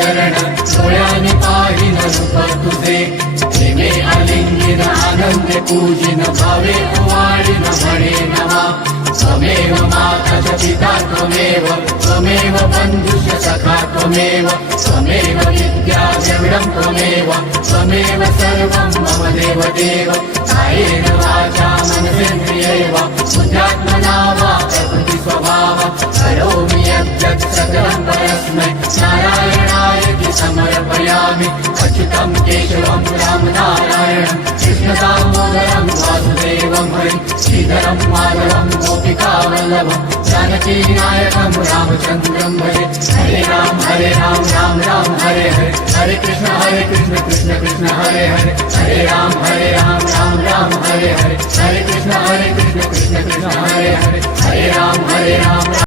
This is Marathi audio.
चरण डोळ्याने पाहिन रूप तुझे प्रेमे आलिंगिन आनंदे पूजिन भावे ओवाळीन म्हणे नवा त्वमेव माता च पिता त्वमेव त्वमेव बन्धुश्च सखा त्वमेव त्वमेव विद्या द्रविडं त्वमेव त्वमेव सर्वं मम देव देव कायेन वाचा मनसेन्द्रियैव बुद्ध्यात्मना वा प्रकृति स्वभाव करोमि यद्यत् सकलं परस्मै नारायणायति समर्पयामि अच्युतं केशवं रामनारायणं कृष्णदामोदरं वासुदेवं हरिं श्रीधरं माधवं गोपिकावल्लभं जानकीनायकं रामचन्द्रं भजे हरे राम राम राम हरे हरे हरे कृष्ण कृष्ण कृष्ण हरे हरे हरे राम राम हरे हरे हरे कृष्ण कृष्ण कृष्ण हरे हरे हरे राम